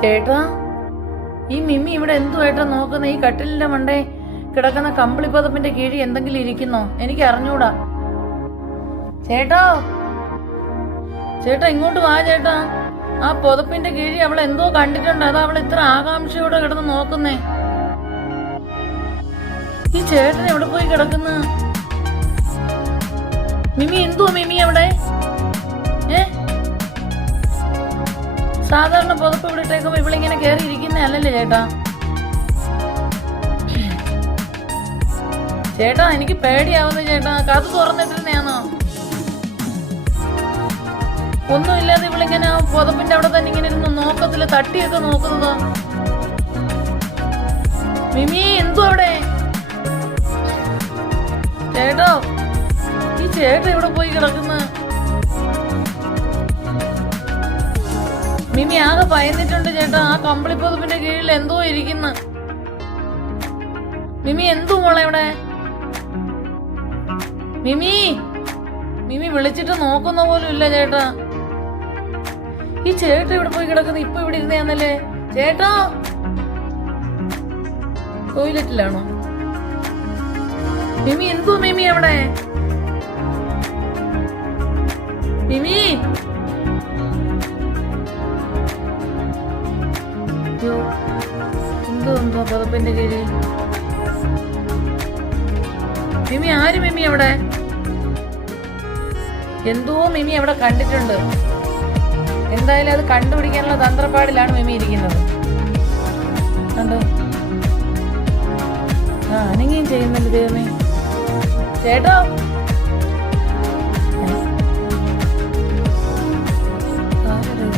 ചേട്ടാ, ഈ മിമ്മി ഇവിടെ എന്തുവായിട്ടാ നോക്കുന്ന? ഈ കട്ടിലിന്റെ മണ്ടേ കിടക്കുന്ന കമ്പിളിപ്പതപ്പിന്റെ കീഴിൽ എന്തെങ്കിലും ഇരിക്കുന്നോ? എനിക്ക് അറിഞ്ഞൂടാ. ചേട്ടാ, ചേട്ടാ ഇങ്ങോട്ട് വാ ചേട്ടാ. ആ പുതപ്പിന്റെ കീഴിൽ അവൾ എന്തോ കണ്ടിട്ടുണ്ട്. അതാ അവൾ ഇത്ര ആകാംക്ഷയോടെ കിടന്ന് നോക്കുന്നേ. ഈ ചേട്ടൻ എവിടെ പോയി കിടക്കുന്ന? മിമി, എന്തുവാ മിമി അവിടെ? സാധാരണ പുതപ്പ് ഇവിടെ ഇട്ടേക്കുമ്പോ ഇവളിങ്ങനെ കേറി ഇരിക്കുന്നേ അല്ലല്ലേ ചേട്ടാ? ചേട്ടാ, എനിക്ക് പേടിയാവുന്നു ചേട്ടാ. കഥ തുറന്നിട്ടിരുന്നയാണോ? ഒന്നുമില്ലാതെ ഇവളിങ്ങനെ പുതപ്പിന്റെ അവിടെ തന്നെ ഇങ്ങനെ ഇരുന്ന് നോക്കത്തില്ല, തട്ടിയൊക്കെ നോക്കുന്നതോ? മിമി, എന്തു അവിടെ? ചേട്ടോ, ഈ ചേട്ടൻ ഇവിടെ പോയി കിടക്കുന്ന? മിമി ആകെ ഭയന്നിട്ടുണ്ട് ചേട്ടാ. ആ കമ്പിളിപ്പുതപ്പിന്റെ കീഴിൽ എന്തോ ഇരിക്കുന്നു. മിമി, എന്തു മോളെ ഇവിടെ? മിമി, മിമി വിളിച്ചിട്ട് നോക്കുന്ന പോലും ഇല്ല ചേട്ടാ. ഈ ചേട്ടൻ ഇവിടെ പോയി കിടക്കുന്ന? ഇപ്പൊ ഇവിടെ ഇരുന്നേന്നല്ലേ ചേട്ടാ? ടോയ്ലറ്റിലാണോ? മിമി, എന്തു മിമി അവിടെ? മിമി, എന്തോ പതപ്പിന്റെ കീഴിൽ മിമി? ആര് മിമി അവിടെ? എന്തോ മിമി അവിടെ കണ്ടിട്ടുണ്ട്. എന്തായാലും അത് കണ്ടുപിടിക്കാനുള്ള തന്ത്രപ്പാടിലാണ് മിമി ഇരിക്കുന്നത്. കണ്ടോ? അനങ്ങിയും ചെയ്യുന്നുണ്ട് ദൈവമേ. ചേട്ടോ, ആരുടെ?